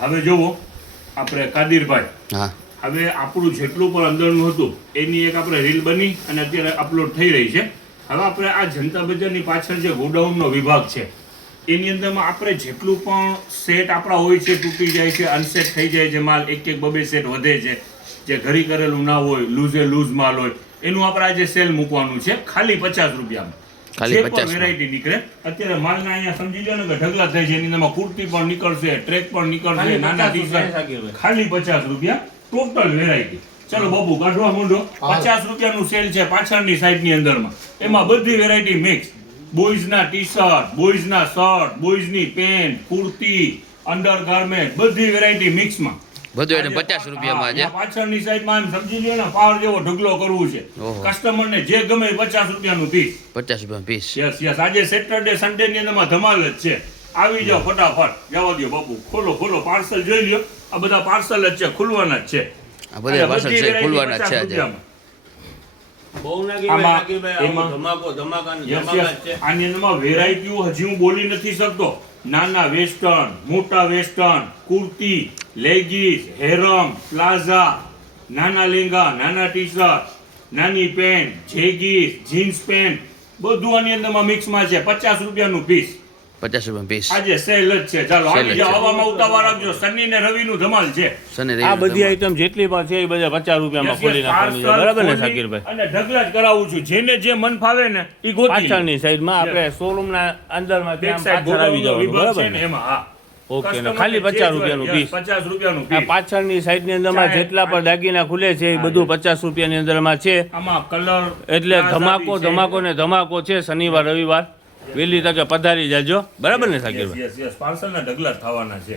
હવે જોવો આપણે કાદિરભાઈ, હા હવે આપણું જેટલું પણ અંદરનું હતું એની એક આપણે રીલ બની અને અત્યારે અપલોડ થઈ રહી છે. હવે આપણે આ જનતા બજારની પાછળ જે ગોડાઉનનો વિભાગ છે એની અંદરમાં આપણે જેટલું પણ સેટ આપણા હોય છે તૂટી જાય છે, અનસેટ થઈ જાય છે, માલ એક એક બબે સેટ વધે છે, જે ઘરી કરેલું ના હોય, લૂઝે લૂઝ માલ હોય, એનું આપણે આજે સેલ મૂકવાનું છે ખાલી 50 રૂપિયામાં. ખાલી જે 50 પણ વેરાયટી નીકળે અત્યારે માલના અહીંયા સમજી લો ને કે ઢગલા થાય છે. એની અંદરમાં કુર્તી પણ નીકળશે, ટ્રેક પણ નીકળશે, નાના ટી-શર્ટ ખાલી 50 રૂપિયા ટોટલ વેરાયટી. ચલો બાબુ કાઢવા માંડો. 50 રૂપિયાનું સેલ છે પાછળની સાઈડની અંદરમાં. એમાં બધી વેરાયટી મિક્સ. બોયઝના ટી-શર્ટ, બોયઝના શર્ટ, બોયઝની પેન્ટ, કુર્તી, અંડરગાર્મેન્ટ, બધી વેરાયટી મિક્સમાં. બધું એને 50 રૂપિયામાં છે. પાછળની સાઈડમાં આમ સમજી લ્યો ને પાવર જેવો ઢગલો કરવું છે. કસ્ટમરને જે ગમે 50 રૂપિયાનું પીસ. 50 રૂપિયાનું પીસ. યસ આજે સેટરડે સન્ડે ની અંદરમાં ધમાલ જ છે. આવી જાઓ ફટાફટ. જવા દો બાપુ, ખોલો પાર્સલ જોઈ લ્યો. આ બધા પાર્સલ જ છે, ખુલવાના જ છે. આ બધા પાર્સલ છે ખુલવાના જ છે આજે. આની અંદરમાં વેરાયટીઓ હજી હું બોલી નથી શકતો. નાના વેસ્ટર્ન, મોટા વેસ્ટર્ન, કુર્તી, લેગીસ, હેરમ, પ્લાઝા, નાના લેંગા, નાના ટી-શર્ટ, નાની પેન્ટ, જેગીસ, જીન્સ પેન્ટ, બધું આની અંદરમાં મિક્સમાં છે. 50 રૂપિયાનું પીસ. 50 રૂપિયાનું પીસ. આજે સેલ જ છે. ચાલો આવી જાઓ, હવામાં ઉતાવળ રાખજો. શનિ ને રવિનું ધમાલ છે. આ બધી આઈટમ જેટલી પણ છે એ બધા 50 રૂપિયામાં ખોલી નાખવાની છે. બરાબર ને શાકીરભાઈ? અને ઢગલા જ કરાવું છું. જેને જે મન ફાવે ને ઈ ગોતી લે. પાછળની સાઈડમાં આપણે શોરૂમના અંદરમાં બેક ત્યાં સાઈડ પાછળ આવી જવાનું. વિભાગ બરાબર છે ને ને? એમાં હા. ઓકે ને ખાલી 50 રૂપિયાનું પીસ. 50 રૂપિયાનું આ પીસ. પાછળની સાઈડની અંદરમાં જેટલા પણ દાગીના ખુલે છે એ બધું 50 રૂપિયાની અંદરમાં છે. આમાં કલર એટલે ધમાકો ને ધમાકો છે. શનિવાર રવિવાર વહેલી તકે પધારી જાજો. બરાબર ને શાકીરભાઈ? યસ પાર્સલના ઢગલા જ થવાના છે.